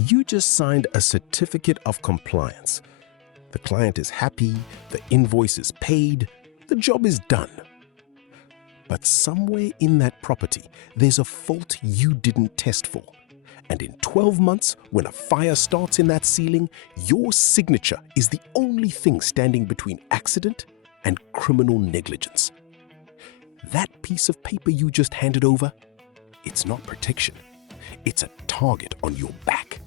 You just signed a certificate of compliance. The client is happy, the invoice is paid, the job is done. But somewhere in that property, there's a fault you didn't test for. And in 12 months, when a fire starts in that ceiling, your signature is the only thing standing between accident and criminal negligence. That piece of paper you just handed over, it's not protection. It's a target on your back.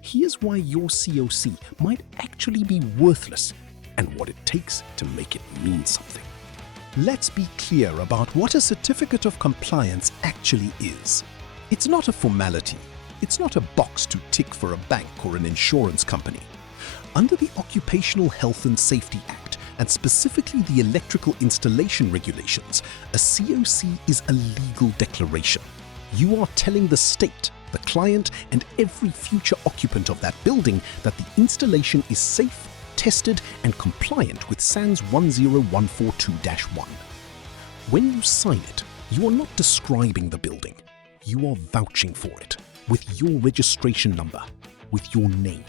Here's why your CoC might actually be worthless and what it takes to make it mean something. Let's be clear about what a certificate of compliance actually is. It's not a formality. It's not a box to tick for a bank or an insurance company. Under the Occupational Health and Safety Act, and specifically the electrical installation regulations, a CoC is a legal declaration. You are telling the state, the client, and every future occupant of that building that the installation is safe, tested, and compliant with SANS 10142-1. When you sign it, you are not describing the building. You are vouching for it, with your registration number, with your name.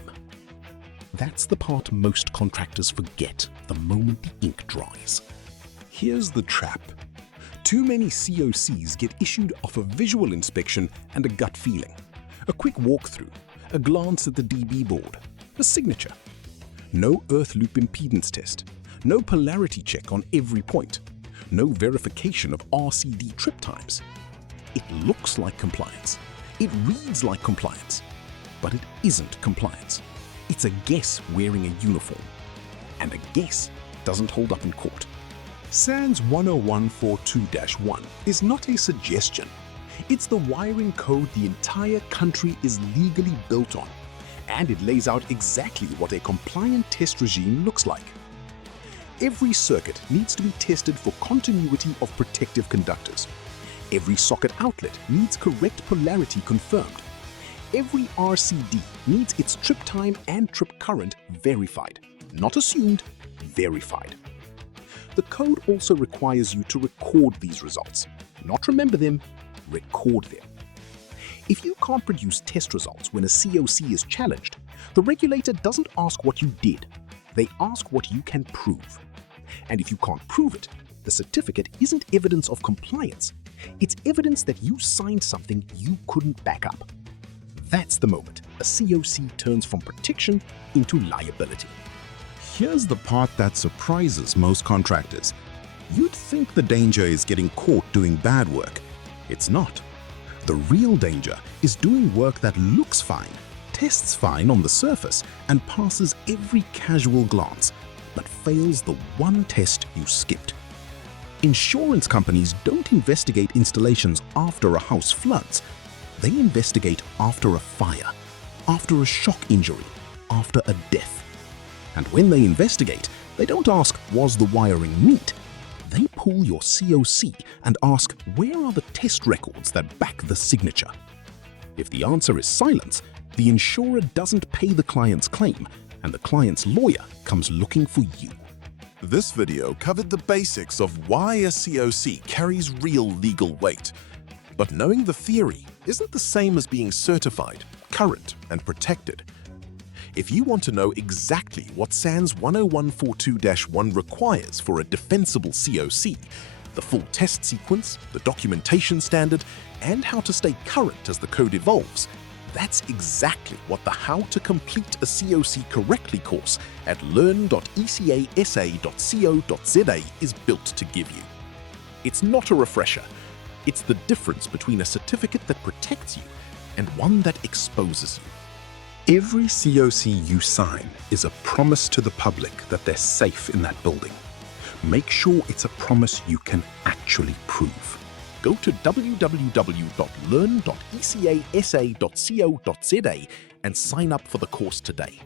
That's the part most contractors forget the moment the ink dries. Here's the trap. Too many CoCs get issued off a visual inspection and a gut feeling. A quick walkthrough, a glance at the DB board, a signature. No earth loop impedance test, no polarity check on every point, no verification of RCD trip times. It looks like compliance. It reads like compliance, but it isn't compliance. It's a guess wearing a uniform, and a guess doesn't hold up in court. SANS 10142-1 is not a suggestion. It's the wiring code the entire country is legally built on, and it lays out exactly what a compliant test regime looks like. Every circuit needs to be tested for continuity of protective conductors. Every socket outlet needs correct polarity confirmed. Every RCD needs its trip time and trip current verified. Not assumed, verified. The code also requires you to record these results. Not remember them, record them. If you can't produce test results when a CoC is challenged, the regulator doesn't ask what you did. They ask what you can prove. And if you can't prove it, the certificate isn't evidence of compliance. It's evidence that you signed something you couldn't back up. That's the moment a CoC turns from protection into liability. Here's the part that surprises most contractors. You'd think the danger is getting caught doing bad work. It's not. The real danger is doing work that looks fine, tests fine on the surface, and passes every casual glance, but fails the one test you skipped. Insurance companies don't investigate installations after a house floods. They investigate after a fire, after a shock injury, after a death. And when they investigate, they don't ask, was the wiring neat? They pull your CoC and ask, where are the test records that back the signature? If the answer is silence, the insurer doesn't pay the client's claim, and the client's lawyer comes looking for you. This video covered the basics of why a CoC carries real legal weight. But knowing the theory isn't the same as being certified, current, and protected. If you want to know exactly what SANS 10142-1 requires for a defensible CoC, the full test sequence, the documentation standard, and how to stay current as the code evolves, that's exactly what the How to Complete a CoC Correctly course at learn.ecasa.co.za is built to give you. It's not a refresher. It's the difference between a certificate that protects you and one that exposes you. Every CoC you sign is a promise to the public that they're safe in that building. Make sure it's a promise you can actually prove. Go to www.learn.ecasa.co.za and sign up for the course today.